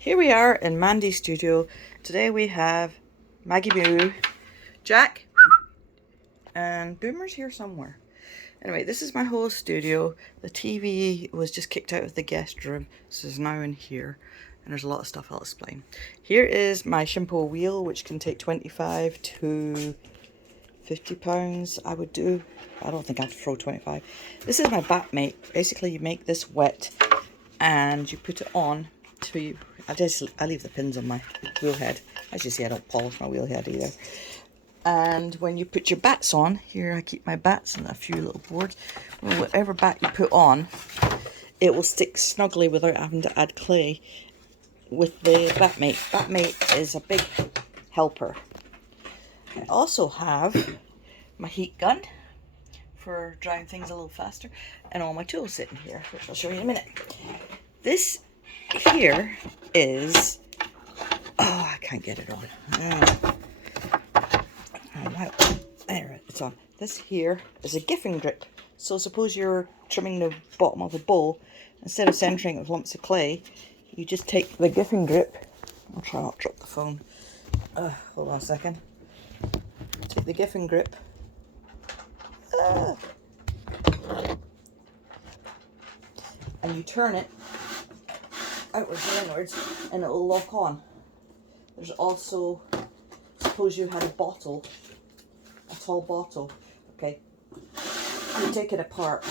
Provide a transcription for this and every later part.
Here we are in Mandy's studio. Today we have Maggie Moo, Jack, and Boomer's here somewhere. Anyway, this is my whole studio. The TV was just kicked out of the guest room, so it's now in here. And there's a lot of stuff I'll explain. Here is my Shimpo wheel, which can take 25 to 50 pounds, I would do. I don't think I have to throw 25. This is my bat mate. Basically, you make this wet and you put it on to... I leave the pins on my wheel head. As you see, I don't polish my wheel head either. And when you put your bats on, here I keep my bats and a few little boards. Well, whatever bat you put on, it will stick snugly without having to add clay with the Batmate. Batmate is a big helper. I also have my heat gun for drying things a little faster, and all my tools sitting here, which I'll show you in a minute. This here is, oh, I can't get it on. Wow, there, it's on. This here is a giffing grip. So suppose you're trimming the bottom of a bowl, instead of centering it with lumps of clay, you just take the giffing grip. I'll try not to drop the phone. Hold on a second. Take the giffing grip. And you turn it outwards and inwards, and it will lock on. There's also, suppose you had a bottle, a tall bottle, okay, you take it apart,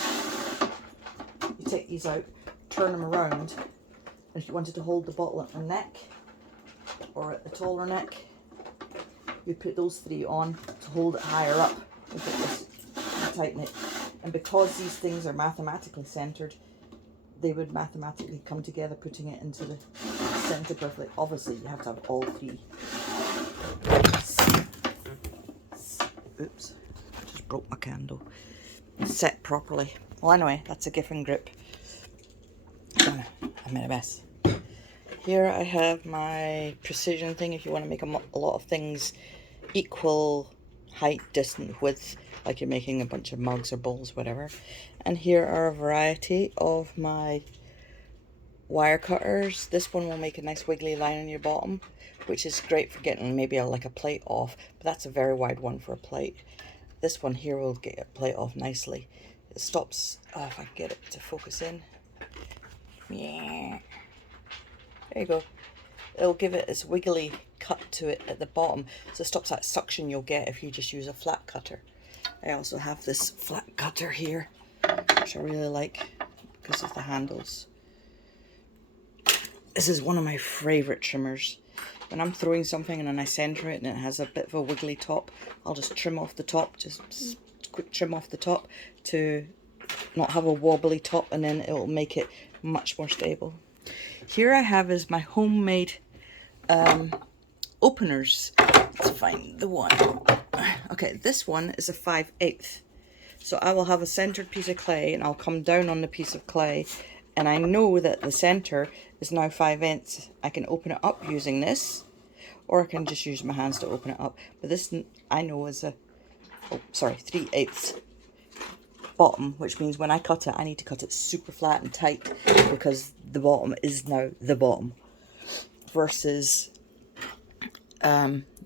you take these out, turn them around, and if you wanted to hold the bottle at the neck, or at the taller neck, you put those three on to hold it higher up. Look at this, and tighten it. And because these things are mathematically centered, they would mathematically come together, putting it into the center perfectly. Obviously, you have to have all three. Oops, I just broke my candle. Set properly. Well, anyway, that's a giffing grip. I made a mess. Here I have my precision thing if you want to make a lot of things equal height, distance, width, like you're making a bunch of mugs or bowls, whatever. And here are a variety of my wire cutters. This one will make a nice wiggly line on your bottom, which is great for getting maybe like a plate off, but that's a very wide one for a plate. This one here will get a plate off nicely. It stops, if I can get it to focus in. Yeah. There you go. It'll give it this wiggly cut to it at the bottom, so it stops that suction you'll get if you just use a flat cutter. I also have this flat cutter here, which I really like because of the handles. This is one of my favourite trimmers. When I'm throwing something and then I center it and it has a bit of a wiggly top, I'll just trim off the top, just quick trim off the top to not have a wobbly top, and then it will make it much more stable. Here I have is my homemade openers. Let's find the one. Okay, this one is a 5/8. So I will have a centered piece of clay and I'll come down on the piece of clay, and I know that the center is now 5/8. I can open it up using this, or I can just use my hands to open it up. But this I know is a, 3/8 bottom, which means when I cut it, I need to cut it super flat and tight because the bottom is now the bottom. Versus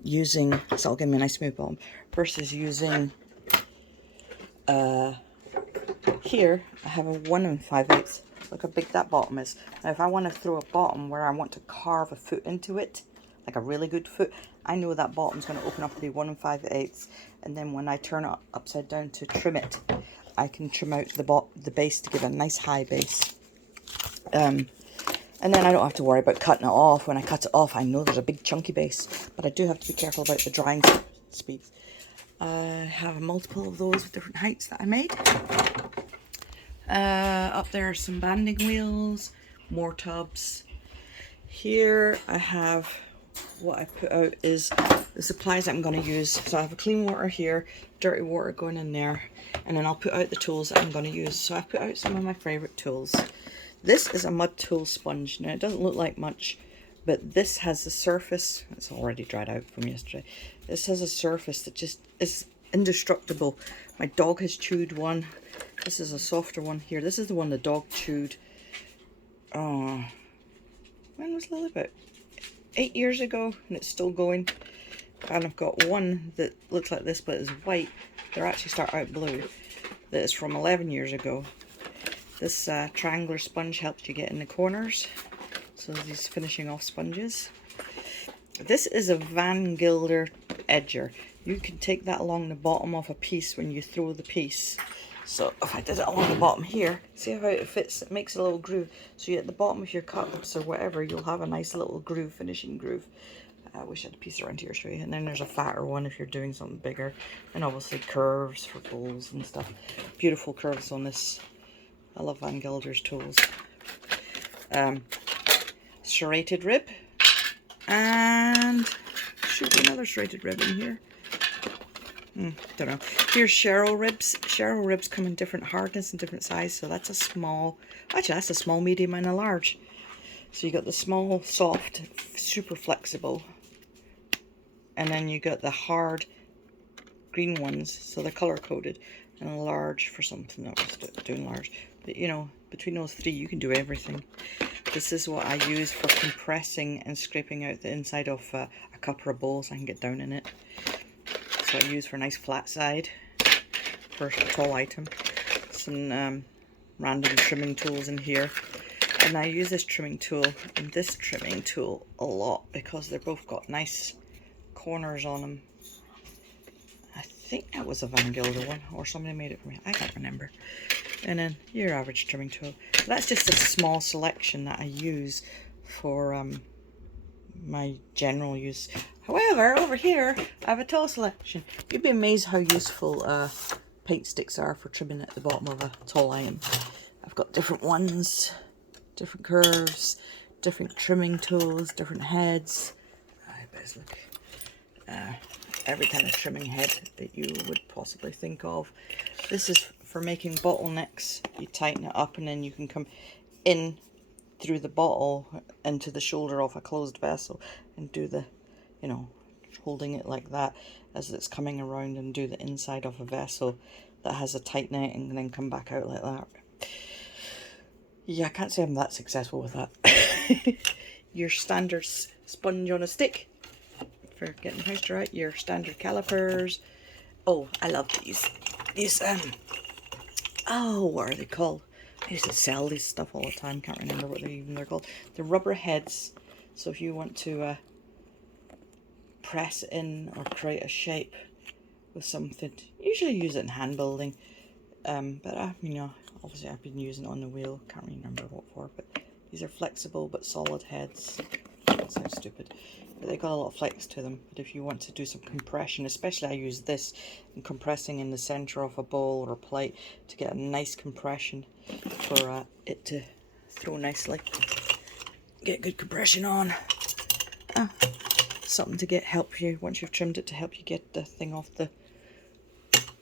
using, so it'll give me a nice smooth bottom, versus using here I have a 1 5/8. Look how big that bottom is. Now if I want to throw a bottom where I want to carve a foot into it, like a really good foot, I know that bottom's going to open up to be 1 5/8, and then when I turn it upside down to trim it, I can trim out the base to give a nice high base. And then I don't have to worry about cutting it off. When I cut it off, I know there's a big chunky base, but I do have to be careful about the drying speed. I have a multiple of those with different heights that I made. Up there are some banding wheels, more tubs. Here I have, what I put out is the supplies I'm going to use. So I have a clean water here, dirty water going in there, and then I'll put out the tools that I'm going to use. So I put out some of my favourite tools. This is a mud tool sponge. Now it doesn't look like much, but this has a surface, it's already dried out from yesterday. This has a surface that just is indestructible. My dog has chewed one. This is a softer one here. This is the one the dog chewed. Oh, when was Lily? About 8 years ago, and it's still going. And I've got one that looks like this but is white. They're actually start out blue. That is from 11 years ago. This triangular sponge helps you get in the corners. So these finishing off sponges. This is a Van Gilder edger. You can take that along the bottom of a piece when you throw the piece. So if I did it along the bottom here, see how it fits? It makes a little groove. So you at the bottom of your cups or whatever, you'll have a nice little groove, finishing groove. I wish I had a piece around here to show you. And then there's a fatter one if you're doing something bigger. And obviously curves for bowls and stuff. Beautiful curves on this. I love Van Gilder's tools. Serrated rib. And should be another serrated rib in here. Don't know. Here's Cheryl ribs. Cheryl ribs come in different hardness and different size. So that's a small, actually that's a small, medium and a large. So you got the small, soft, super flexible. And then you got the hard green ones. So they're color coded. And a large for something that was doing large. But you know, between those three you can do everything. This is what I use for compressing and scraping out the inside of a cup or a bowl so I can get down in it. So I use for a nice flat side for a tall item. Some random trimming tools in here. And I use this trimming tool and this trimming tool a lot because they're both got nice corners on them. I think that was a Van Gilder one, or somebody made it for me. I can't remember. And then your average trimming tool. That's just a small selection that I use for my general use. However, over here, I have a tall selection. You'd be amazed how useful paint sticks are for trimming at the bottom of a tall iron. I've got different ones, different curves, different trimming tools, different heads. I best look. Every kind of trimming head that you would possibly think of. This is for making bottlenecks. You tighten it up and then you can come in through the bottle into the shoulder of a closed vessel and do the, you know, holding it like that as it's coming around, and do the inside of a vessel that has a tight netting and then come back out like that. Yeah, I can't say I'm that successful with that. Your standard sponge on a stick for getting moisture out, your standard calipers. Oh, I love these. These, oh, what are they called? I used to sell this stuff all the time, can't remember what they're called. They're rubber heads, so if you want to press in or create a shape with something, usually use it in hand building. But you know, obviously I've been using it on the wheel, can't remember what for, but these are flexible but solid heads. That sounds stupid, but they got a lot of flex to them. But if you want to do some compression, especially I use this in compressing in the center of a bowl or a plate to get a nice compression for it to throw nicely. Get good compression on. Something to help you once you've trimmed it, to help you get the thing off the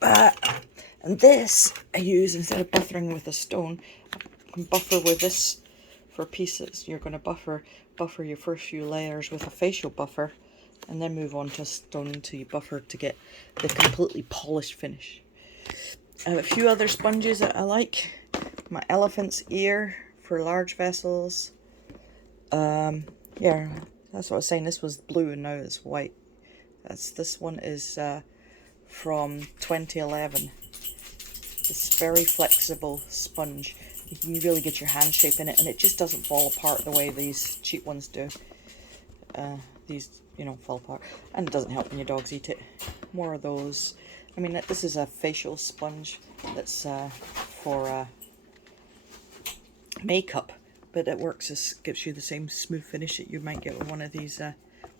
and this I use, instead of buffering with a stone, I can buffer with this for pieces. You're going to buffer your first few layers with a facial buffer and then move on to stone until you buffer to get the completely polished finish. I have a few other sponges that I like. My elephant's ear for large vessels. Yeah, that's what I was saying. This was blue and now it's white. This one is from 2011. This very flexible sponge. You can really get your hand shape in it, and it just doesn't fall apart the way these cheap ones do. These, you know, fall apart, and it doesn't help when your dogs eat it. More of those. I mean, this is a facial sponge that's for makeup, but it works as gives you the same smooth finish that you might get with one of these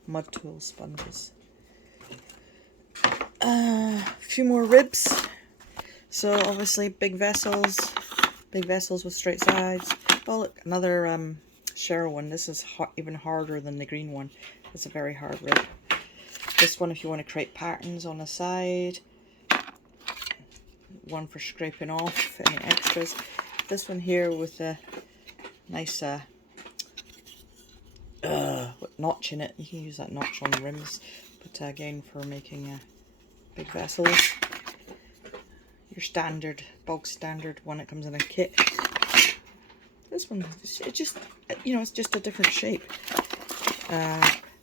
mud tool sponges. A few more ribs. So obviously big vessels with straight sides. Oh look, another Cheryl one. This is even harder than the green one. It's a very hard rib. This one if you want to create patterns on the side. One for scraping off any extras. This one here with a nice notch in it. You can use that notch on the rims. But again, for making big vessels. Your standard, bog standard one that comes in a kit. This one, it just, you know, it's just a different shape.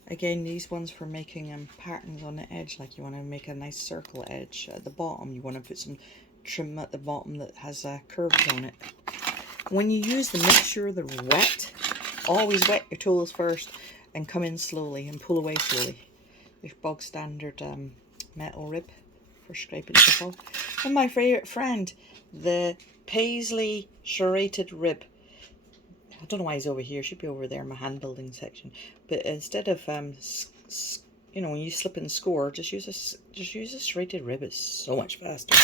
Again, these ones for making patterns on the edge, like you want to make a nice circle edge at the bottom. You want to put some trim at the bottom that has curves on it. When you use them, make sure they're wet. Always wet your tools first and come in slowly and pull away slowly. Your bog standard metal rib for scraping stuff off. And my favourite friend, the Paisley serrated rib. I don't know why he's over here. Should be over there in my hand building section. But instead of you know, when you slip and score, just use a serrated rib. It's so much faster.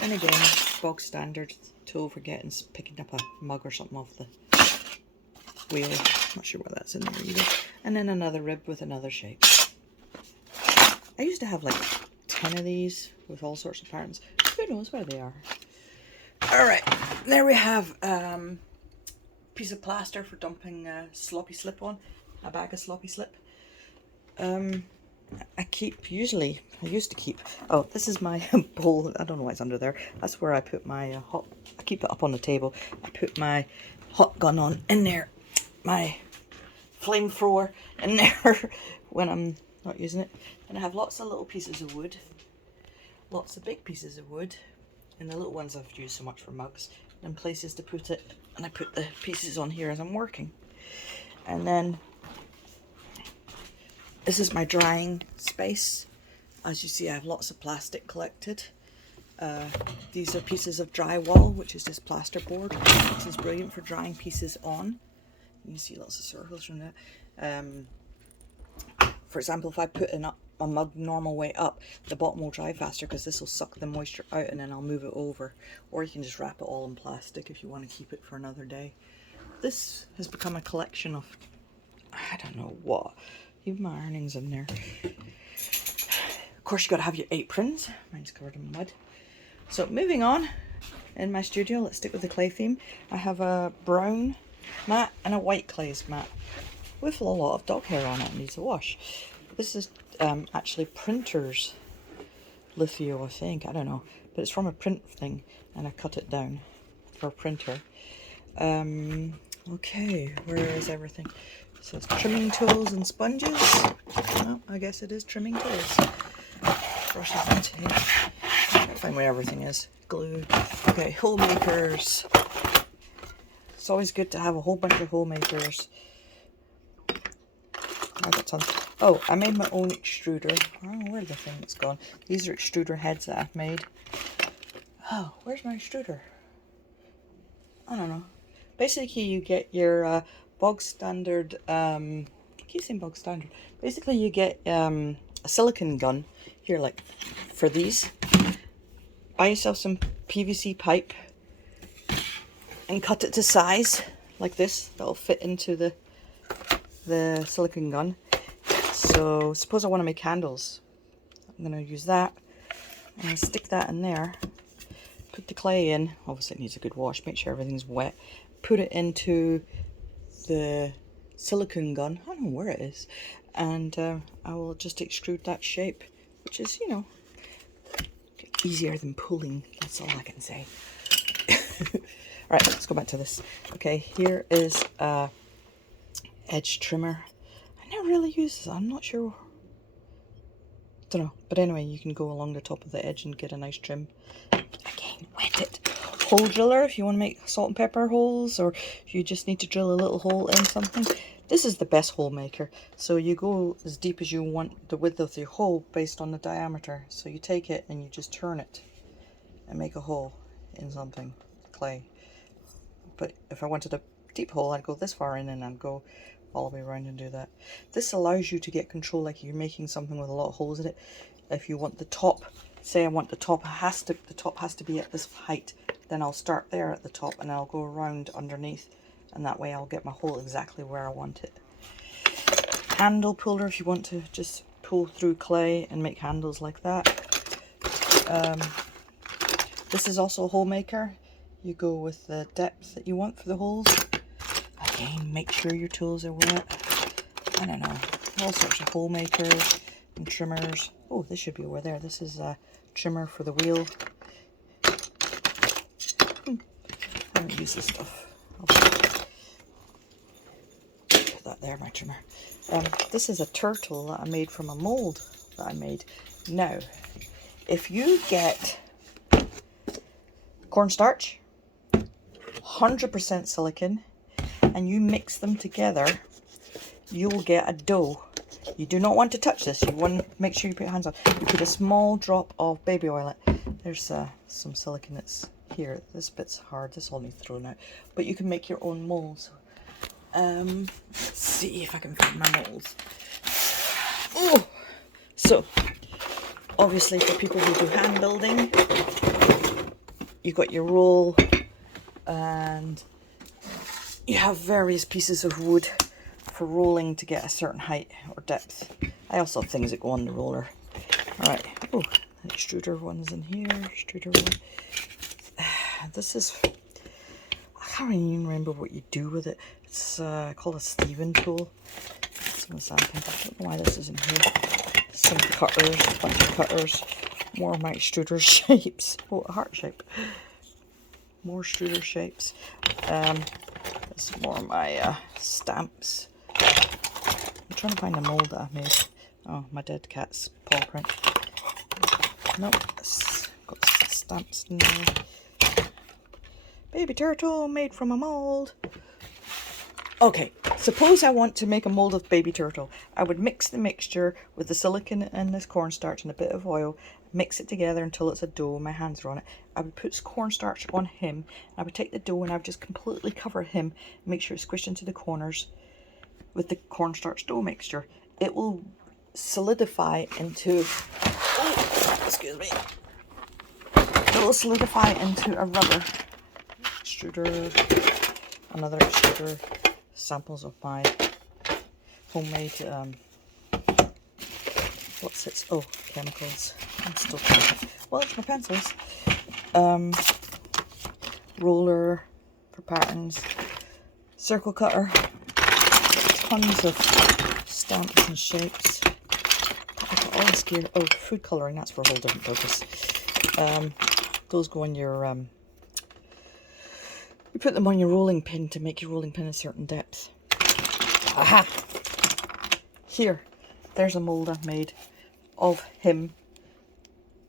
And again, bog standard tool for picking up a mug or something off the wheel. Not sure why that's in there either. And then another rib with another shape. I used to have like 10 of these with all sorts of patterns. Who knows where they are? All right, there we have piece of plaster for dumping sloppy slip on, a bag of sloppy slip. I used to keep, oh, this is my bowl. I don't know why it's under there. That's where I put my I keep it up on the table. I put my hot gun on in there, my flamethrower in there when I'm not using it. And I have lots of little pieces of wood, lots of big pieces of wood, and the little ones I've used so much for mugs and places to put it. And I put the pieces on here as I'm working. And then this is my drying space. As you see, I have lots of plastic collected. These are pieces of drywall, which is this plasterboard. This is brilliant for drying pieces on. You can see lots of circles from that. For example, if I put a mug normal way up, the bottom will dry faster because this will suck the moisture out, and then I'll move it over. Or you can just wrap it all in plastic if you want to keep it for another day. This has become a collection of, I don't know what, even my ironing's in there. Of course, you got to have your aprons. Mine's covered in mud. So moving on, in my studio, let's stick with the clay theme. I have a brown mat and a white glaze mat with a lot of dog hair on it. It needs a wash. This is actually printer's litho, I think. I don't know, but it's from a print thing, and I cut it down for a printer. Okay, where is everything? So it's trimming tools and sponges. Well, I guess it is trimming tools. Brushes and tape. I can't find where everything is. Glue. Okay, hole makers. It's always good to have a whole bunch of hole makers. I got tons. Oh, I made my own extruder. I don't know where the thing's gone. These are extruder heads that I've made. Oh, where's my extruder? I don't know. Basically, you get your bog standard. I keep saying bog standard. Basically, you get a silicone gun here, like for these. Buy yourself some PVC pipe and cut it to size like this. That'll fit into the silicone gun. So suppose I want to make candles. I'm going to use that. I'm going to stick that in there. Put the clay in. Obviously it needs a good wash. Make sure everything's wet. Put it into the silicone gun. I don't know where it is. And I will just extrude that shape, which is, you know, easier than pulling. That's all I can say. Alright, let's go back to this. Okay, here is a edge trimmer. I never really use this. I'm not sure. Don't know. But anyway, you can go along the top of the edge and get a nice trim. Again, wet it. Hole driller if you want to make salt and pepper holes, or if you just need to drill a little hole in something. This is the best hole maker. So you go as deep as you want the width of your hole based on the diameter. So you take it and you just turn it and make a hole in something, clay. But if I wanted a deep hole, I'd go this far in and I'd go all the way around and do that. This allows you to get control, like you're making something with a lot of holes in it. If you want the top, say I want the top has to be at this height, then I'll start there at the top and I'll go around underneath, and that way I'll get my hole exactly where I want it. Handle puller if you want to just pull through clay and make handles like that. This is also a hole maker. You go with the depth that you want for the holes. Again, make sure your tools are wet. I don't know, all sorts of hole makers and trimmers. Oh, this should be over there. This is a trimmer for the wheel. I haven't used this stuff. that there, my trimmer. This is a turtle that I made from a mold that I made. Now, if you get cornstarch, 100% silicone, and you mix them together, you will get a dough. You do not want to touch this. You want to make sure you put your hands on. You put a small drop of baby oil. There's some silicone that's here. This bit's hard. This all needs thrown out. But you can make your own molds. Let's see if I can find my molds. Oh, so obviously for people who do hand building, you've got your roll, and you have various pieces of wood for rolling to get a certain height or depth. I also have things that go on the roller. Alright, oh, the extruder one's in here, extruder one. This is, I can't even remember what you do with it. It's called a Steven tool. Some sandpaper. I don't know why this is in here. Some cutters, a bunch of cutters. More of my extruder shapes. Oh, a heart shape. More extruder shapes. This is more of my stamps. I'm trying to find a mold that I made. Oh, my dead cat's paw print. Nope, it's got stamps in there. Baby turtle made from a mold. Okay, suppose I want to make a mold of baby turtle. I would mix the mixture with the silicone and this cornstarch and a bit of oil, mix it together until it's a dough. My hands are on it. I would put cornstarch on him. I would take the dough and I would just completely cover him, make sure it's squished into the corners with the cornstarch dough mixture. It will solidify into, oh, excuse me, it will solidify into a rubber. Extruder, another extruder. Samples of my homemade what's it? Oh, chemicals. I'm still trying. Well, it's my pencils. Roller for patterns. Circle cutter. Tons of stamps and shapes. I've got all this gear. Oh, food colouring. That's for a whole different purpose. Those go on your you put them on your rolling pin to make your rolling pin a certain depth. Aha! Here, there's a mold I've made of him,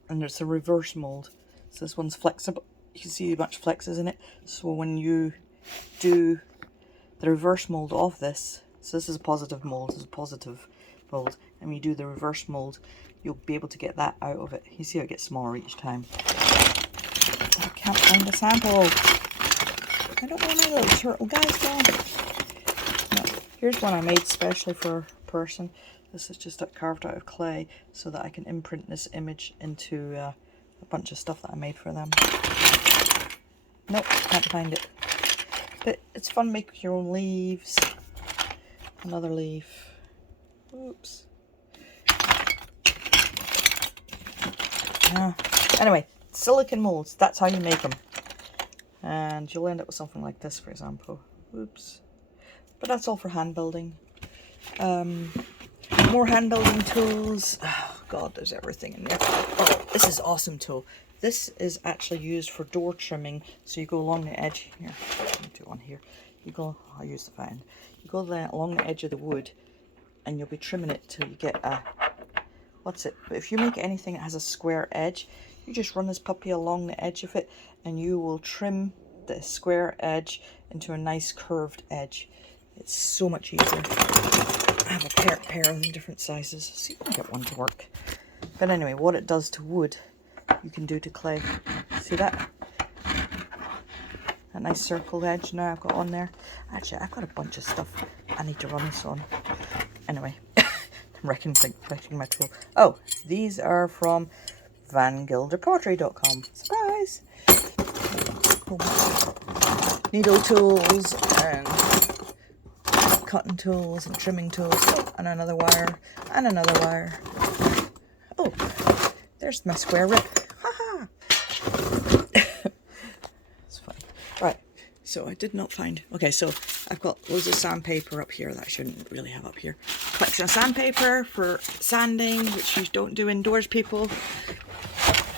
and there's a reverse mold. So this one's flexible. You can see how much flexes in it. So when you do the reverse mold of this, so this is a positive mold, this is a positive mold, and when you do the reverse mold, you'll be able to get that out of it. You see how it gets smaller each time. I can't find a sample. I don't know where my little turtle guy's gone. No, here's one I made specially for a person. This is just carved out of clay so that I can imprint this image into a bunch of stuff that I made for them. Nope, can't find it. But it's fun making your own leaves. Another leaf. Oops. Anyway, silicone molds, that's how you make them. And you'll end up with something like this, for example. Oops. But that's all for hand building. More hand building tools. Oh god, there's everything in there. Oh, this is awesome tool. This is actually used for door trimming. So you go along the edge here. Let me do one here. You go, I'll use the fan. You go along the edge of the wood and you'll be trimming it till you get a, what's it? But if you make anything that has a square edge, you just run this puppy along the edge of it and you will trim the square edge into a nice curved edge. It's so much easier. I have a pair of them different sizes. See if I can get one to work. But anyway, what it does to wood, you can do to clay. See that? A nice circle edge now I've got on there. Actually, I've got a bunch of stuff I need to run this on. Anyway, I'm wrecking my tool. Oh, these are from vangilderpottery.com. Surprise! Needle tools and cutting tools and trimming tools. Oh, and another wire and another wire. Oh, there's my square rip. Haha! It's funny. Right, so I did not find. Okay, so I've got loads of sandpaper up here that I shouldn't really have up here. Collection of sandpaper for sanding, which you don't do indoors, people.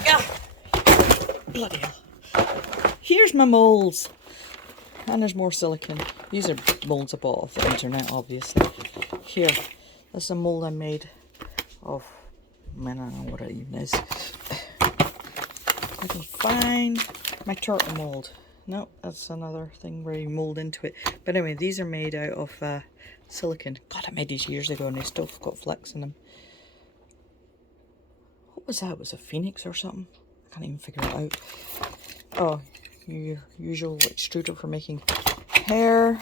Yeah. Bloody hell. Here's my molds. And there's more silicone. These are molds I bought off the internet, obviously. Here, this is a mold I made of, man, I don't know what it even is. I can find my turtle mold. No, that's another thing where you mold into it. But anyway, these are made out of silicone. God, I made these years ago and they still got flecks in them. What was that? Was it a phoenix or something? I can't even figure it out. Oh, your usual extruder for making hair.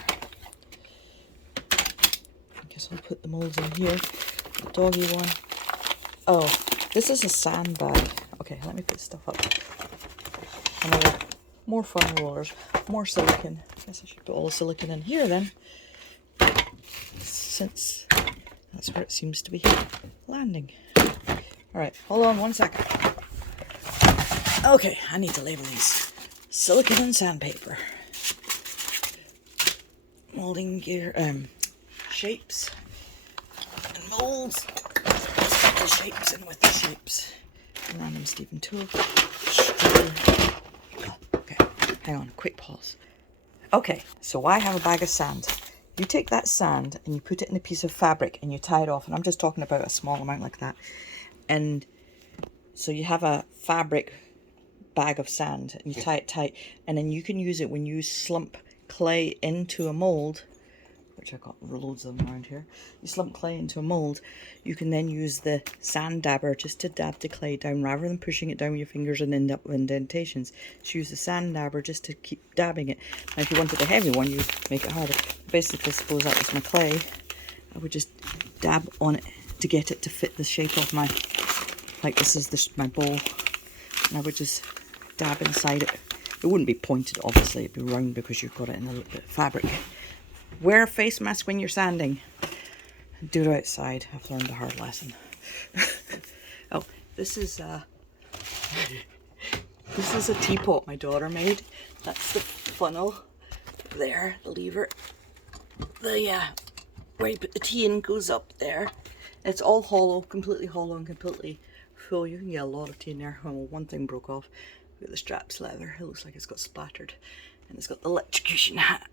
I guess I'll put the molds in here. The doggy one. Oh, this is a sandbag. Okay, let me put stuff up. Another, more foam rollers, more silicone. I guess I should put all the silicone in here then, since that's where it seems to be landing. Alright, hold on 1 second. Okay, I need to label these. Silicone and sandpaper. Molding gear, shapes and molds. The shapes and with the shapes. Random Stephen tool. Okay, hang on, quick pause. Okay, so I have a bag of sand. You take that sand and you put it in a piece of fabric and you tie it off, and I'm just talking about a small amount like that. And so you have a fabric bag of sand and you tie it tight, and then you can use it when you slump clay into a mold, which I've got loads of them around here. You slump clay into a mold, you can then use the sand dabber just to dab the clay down rather than pushing it down with your fingers and end up with indentations. So use the sand dabber just to keep dabbing it. Now if you wanted a heavy one, you make it harder. Basically, suppose that was my clay, I would just dab on it to get it to fit the shape of my, like this is my bowl, and I would just dab inside it. It wouldn't be pointed, obviously, it'd be round because you've got it in a little bit of fabric. Wear a face mask when you're sanding. Do it outside. I've learned a hard lesson. Oh, this is a teapot my daughter made. That's the funnel there, the lever. Where you put the tea in goes up there. It's all hollow, completely hollow and completely full. You can get a lot of tea in there. Oh, one thing broke off. Look at the straps leather. It looks like it's got splattered. And it's got the electrocution hat.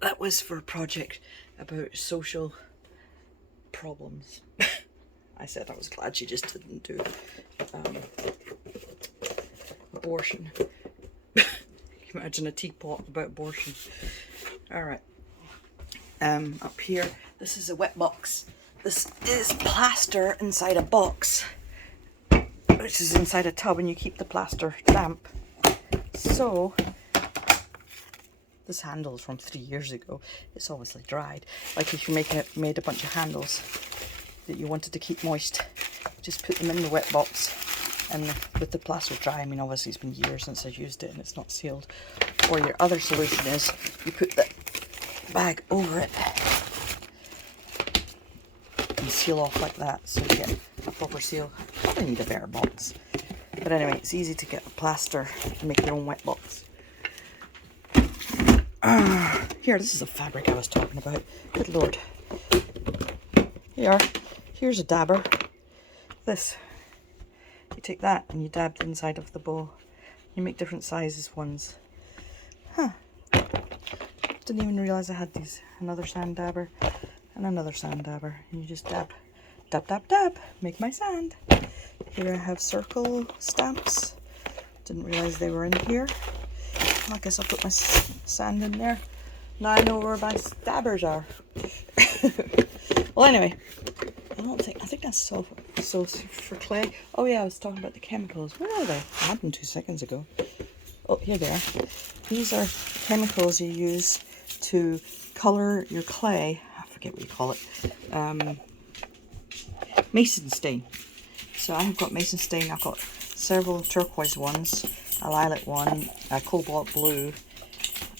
That was for a project about social problems. I said I was glad she just didn't do abortion. Can you imagine a teapot about abortion? Alright. Up here, this is a wet box. This is plaster inside a box, which is inside a tub, and you keep the plaster damp. So, this handle is from 3 years ago. It's obviously dried. Like if you made a bunch of handles that you wanted to keep moist, just put them in the wet box, and with the plaster dry. I mean, obviously it's been years since I've used it and it's not sealed. Or your other solution is you put the bag over it and seal off like that, so you get a proper seal. Probably need a better box, but anyway, it's easy to get a plaster and make your own wet box. Here, this is the fabric I was talking about. Good lord. Here, here's a dabber. This, you take that and you dab the inside of the bowl. You make different sizes ones. Huh. Didn't even realize I had these. Another sand dabber and another sand dabber. And you just dab, dab, dab, dab. Make my sand. Here I have circle stamps. Didn't realize they were in here. I guess I'll put my sand in there. Now I know where my dabbers are. Well, anyway, I think that's so for clay. Oh yeah, I was talking about the chemicals. Where are they? I had them 2 seconds ago. Oh, here they are. These are chemicals you use to color your clay. I forget what you call it. Mason stain. So I have got mason stain. I've got several turquoise ones, a lilac one, a cobalt blue.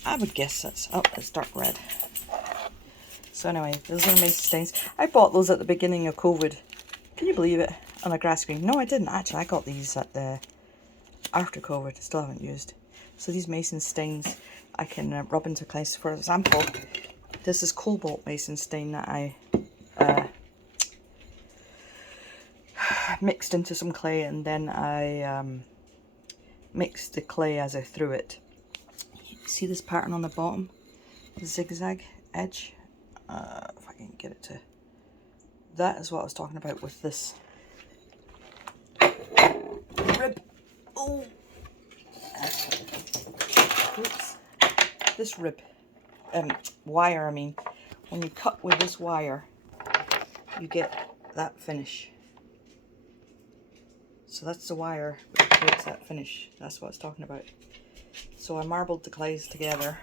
I would guess that's, oh, it's dark red. So anyway, those are mason stains. I bought those at the beginning of COVID. Can you believe it? On a grass screen. No, I didn't actually. I got these at the after COVID. I still haven't used. So these mason stains I can rub into clay. So for example, this is cobalt mason stain that I mixed into some clay, and then I mixed the clay as I threw it. See this pattern on the bottom? The zigzag edge? If I can get it to... That is what I was talking about with this rib. Oh! Oops. This rib. Wire, I mean. When you cut with this wire, you get that finish. So that's the wire that creates that finish. That's what I was talking about. So I marbled the clays together.